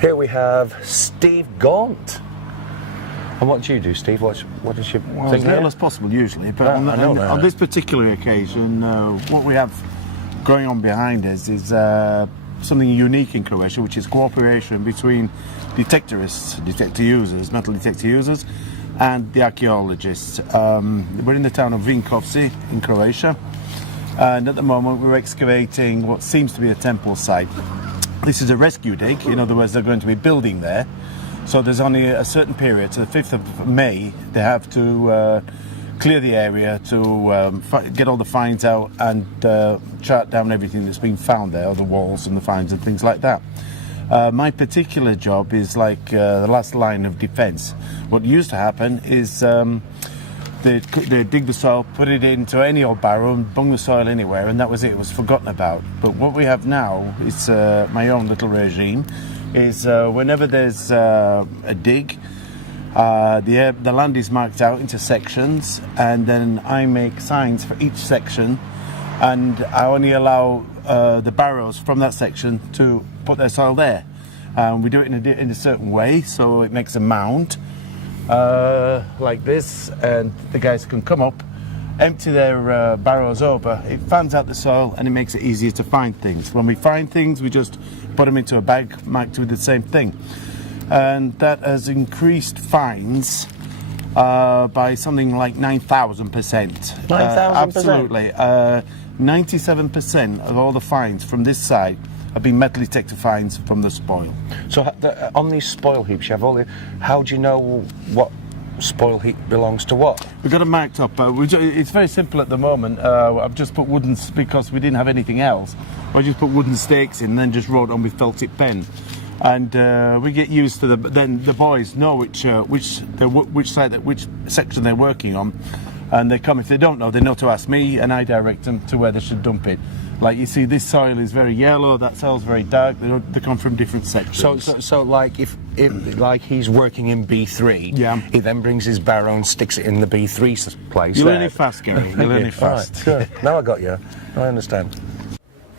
Here we have Steve Gaunt. And what do you do, Steve? What is your Well, thing as little here? as possible usually, but Yeah, on this particular occasion, what we have going on behind us is something unique in Croatia, which is cooperation between detectorists, detector users, metal detector users, and the archaeologists. We're in the town of Vinkovci in Croatia, and at the moment we're excavating what seems to be a temple site. This is a rescue dig, in other words, they're going to be building there. So there's only a certain period, to the 5th of May, they have to clear the area to get all the finds out and chart down everything that's been found there, the walls and the finds and things like that. My particular job is like the last line of defence. What used to happen is they dig the soil, put it into any old barrel and bung the soil anywhere, and that was it. It was forgotten about. But what we have now is my own little regime, is whenever there's a dig, the land is marked out into sections, and then I make signs for each section, and I only allow the barrows from that section to put their soil there. We do it in a certain way, so it makes a mound like this, and the guys can come up, empty their barrows over, it fans out the soil, and it makes it easier to find things. When we find things, we just put them into a bag marked with the same thing. And that has increased fines by something like 9,000%. 9,000%? Absolutely. 97% of all the fines from this side have been metal detector fines from the spoil. So on these spoil heaps, you have all the... How do you know what spoil heap belongs to what? We've got it marked up. It's very simple at the moment. I've just put wooden, because we didn't have anything else, I just put wooden stakes in and then just wrote on with felt tip pen. And we get used to then the boys know which section they're working on, and they come. If they don't know, they know to ask me, and I direct them to where they should dump it. Like you see, this soil is very yellow, that soil's very dark. They come from different sections. So like if like he's working in B3, yeah, he then brings his barrow and sticks it in the B3 place. You learn it fast, Gary. You learn it fast. Right, good. Now I got you. I understand.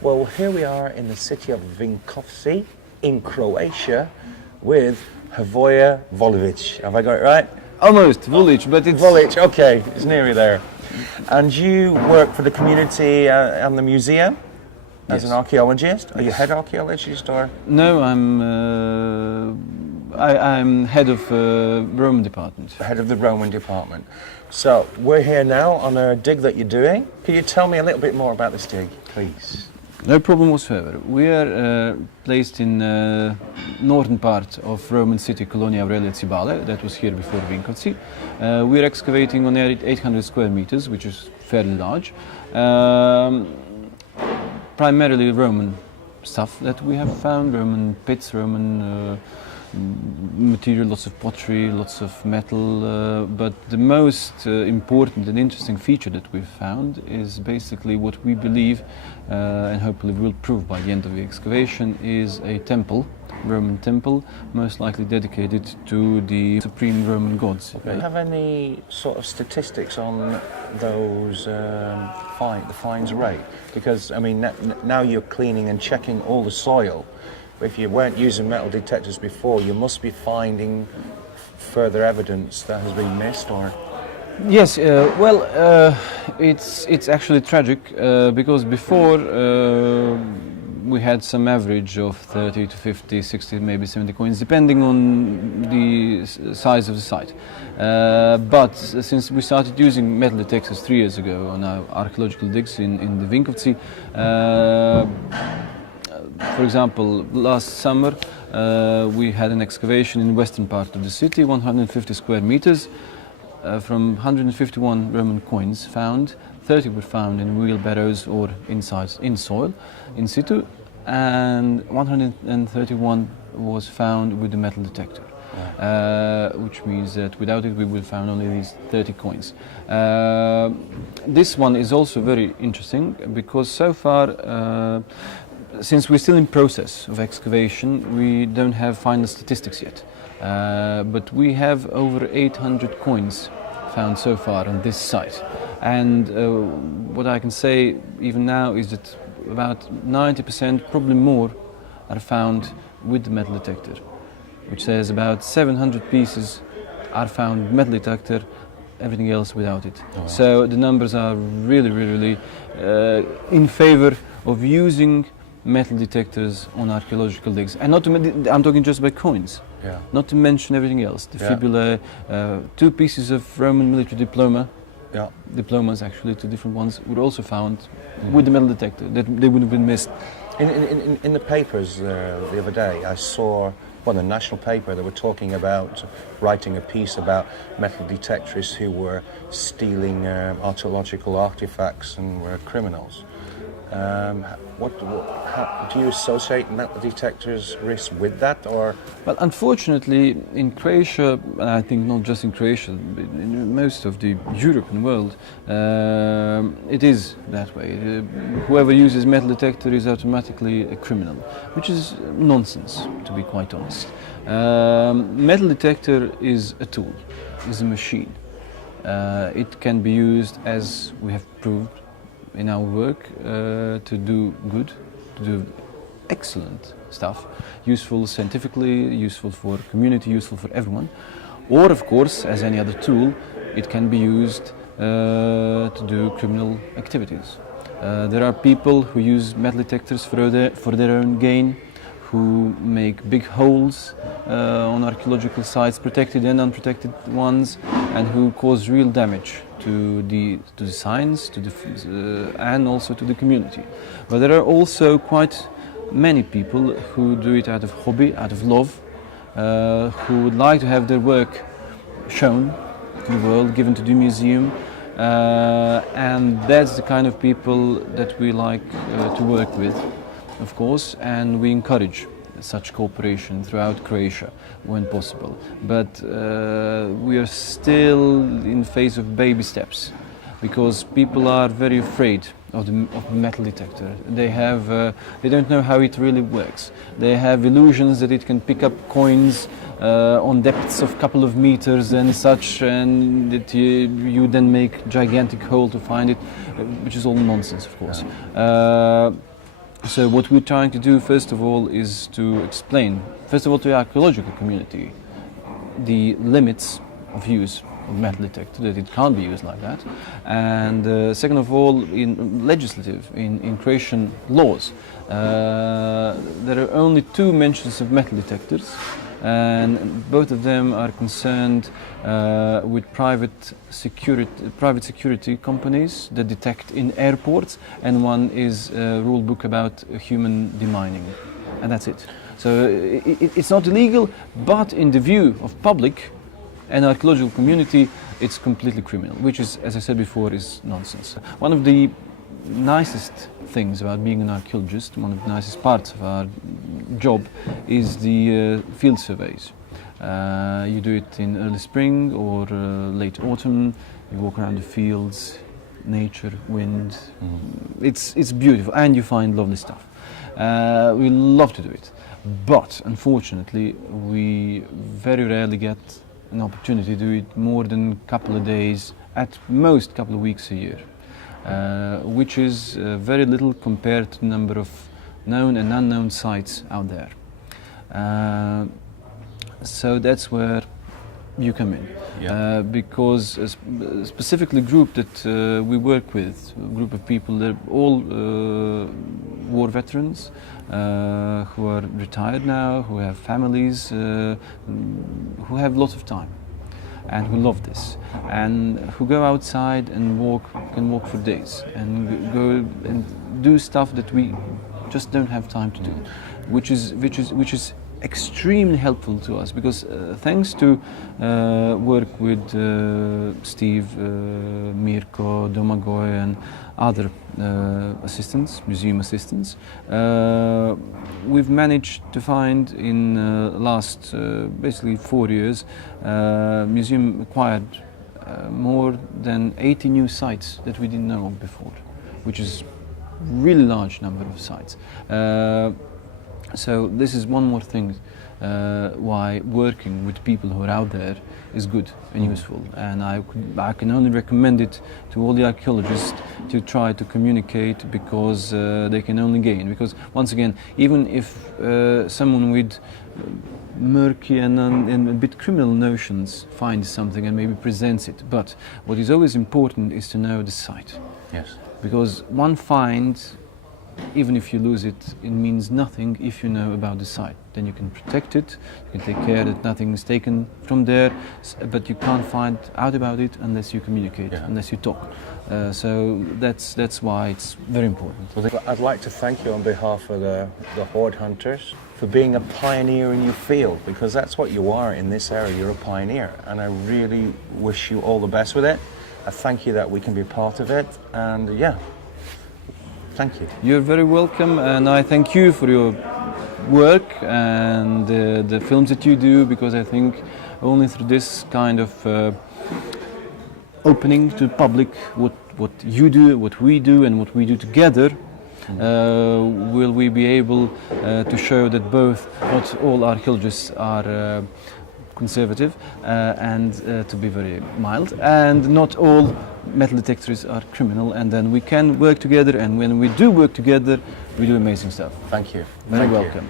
Well, here we are in the city of Vinkovci in Croatia with Hrvoje Volovic. Have I got it right? Almost, Volic, but it's... Volic, okay, it's nearly there. And you work for the community and the museum as an archaeologist? Are you head archaeologist or...? No, I'm head of Roman department. Head of the Roman department. So, we're here now on a dig that you're doing. Can you tell me a little bit more about this dig, please? No problem whatsoever. We are placed in northern part of Roman city Colonia Aurelia Cibale, that was here before Vinkovci. We are excavating on 800 square meters, which is fairly large. Primarily Roman stuff that we have found, Roman pits, Roman material, lots of pottery, lots of metal, but the most important and interesting feature that we've found is basically what we believe, and hopefully we'll prove by the end of the excavation, is a temple, Roman temple, most likely dedicated to the supreme Roman gods. Okay. Do you have any sort of statistics on those the fines rate? Because, I mean, now you're cleaning and checking all the soil. If you weren't using metal detectors before, you must be finding further evidence that has been missed, or? Yes, it's actually tragic because before we had some average of 30 to 50, 60, maybe 70 coins, depending on the size of the site. But since we started using metal detectors 3 years ago on our archaeological digs in the Vinkovci, for example, last summer we had an excavation in the western part of the city, 150 square meters. from 151 Roman coins found, 30 were found in wheelbarrows or inside in soil, in situ, and 131 was found with the metal detector. Which means that without it we would have found only these 30 coins. This one is also very interesting because so far, since we're still in process of excavation, we don't have final statistics yet. But we have over 800 coins found so far on this site. And what I can say even now is that about 90%, probably more, are found with the metal detector, which says about 700 pieces are found with metal detector, everything else without it. Oh, wow. So the numbers are really in favor of using metal detectors on archaeological digs. And not to I'm talking just about coins, not to mention everything else. The fibulae, 2 pieces of Roman military diploma, diplomas actually, 2 different ones, were also found with the metal detector. That they would have been missed. In the papers the other day, I saw the national paper, they were talking about writing a piece about metal detectorists who were stealing archaeological artifacts and were criminals. How, do you associate metal detectors risk with that, or? Well, unfortunately, in Croatia, and I think not just in Croatia, in most of the European world, it is that way. Whoever uses metal detector is automatically a criminal, which is nonsense, to be quite honest. Metal detector is a tool, is a machine. It can be used, as we have proved in our work, to do good, to do excellent stuff, useful scientifically, useful for community, useful for everyone. Or, of course, as any other tool, it can be used to do criminal activities. There are people who use metal detectors for their own gain, who make big holes on archaeological sites, protected and unprotected ones, and who cause real damage to the science, and also to the community. But there are also quite many people who do it out of hobby, out of love, who would like to have their work shown to the world, given to the museum, and that's the kind of people that we like to work with, of course, and we encourage such cooperation throughout Croatia when possible. But we are still in phase of baby steps, because people are very afraid of the metal detector. They don't know how it really works. They have illusions that it can pick up coins on depths of a couple of meters and such, and that you then make gigantic hole to find it, which is all nonsense, of course. So what we're trying to do, first of all, is to explain, first of all, to the archaeological community, the limits of use of metal detector, that it can't be used like that. And second of all, in legislative, in Croatian laws, there are only 2 mentions of metal detectors, and both of them are concerned with private security companies that detect in airports, and one is a rule book about human demining, and that's it. So it's not illegal, but in the view of public and archaeological community, it's completely criminal, which is, as I said before, is nonsense. One of the nicest things about being an archaeologist, one of the nicest parts of our job, is the field surveys. You do it in early spring or late autumn. You walk around the fields, nature, wind. It's beautiful, and you find lovely stuff. We love to do it, but unfortunately we very rarely get an opportunity to do it more than a couple of days, at most a couple of weeks a year, which is very little compared to the number of known and unknown sites out there. So that's where you come in, because specifically group that we work with, a group of people, they're all war veterans who are retired now, who have families, who have lots of time, and who love this, and who go outside and can walk for days, and go and do stuff that we just don't have time to do, which is extremely helpful to us because thanks to work with Steve, Mirko, Domagoj and other assistants, museum assistants, we've managed to find in last basically 4 years, museum acquired more than 80 new sites that we didn't know of before, which is really large number of sites. So this is one more thing why working with people who are out there is good and useful, and I can only recommend it to all the archaeologists to try to communicate because they can only gain. Because once again, even if someone with murky and a bit criminal notions finds something and maybe presents it, but what is always important is to know the site. Yes. Because one find, even if you lose it, it means nothing if you know about the site. Then you can protect it, you can take care that nothing is taken from there, but you can't find out about it unless you communicate, unless you talk. So that's why it's very important. Well, I'd like to thank you on behalf of the Hoard hunters for being a pioneer in your field, because that's what you are in this area, you're a pioneer, and I really wish you all the best with it. I thank you that we can be part of it, and thank you. You're very welcome, and I thank you for your work and the films that you do, because I think only through this kind of opening to the public what you do, what we do, and what we do together, will we be able to show that both not all archaeologists are conservative and to be very mild, and not all metal detectors are criminal, and then we can work together, and when we do work together we do amazing stuff. Thank you. Very Thank you. welcome.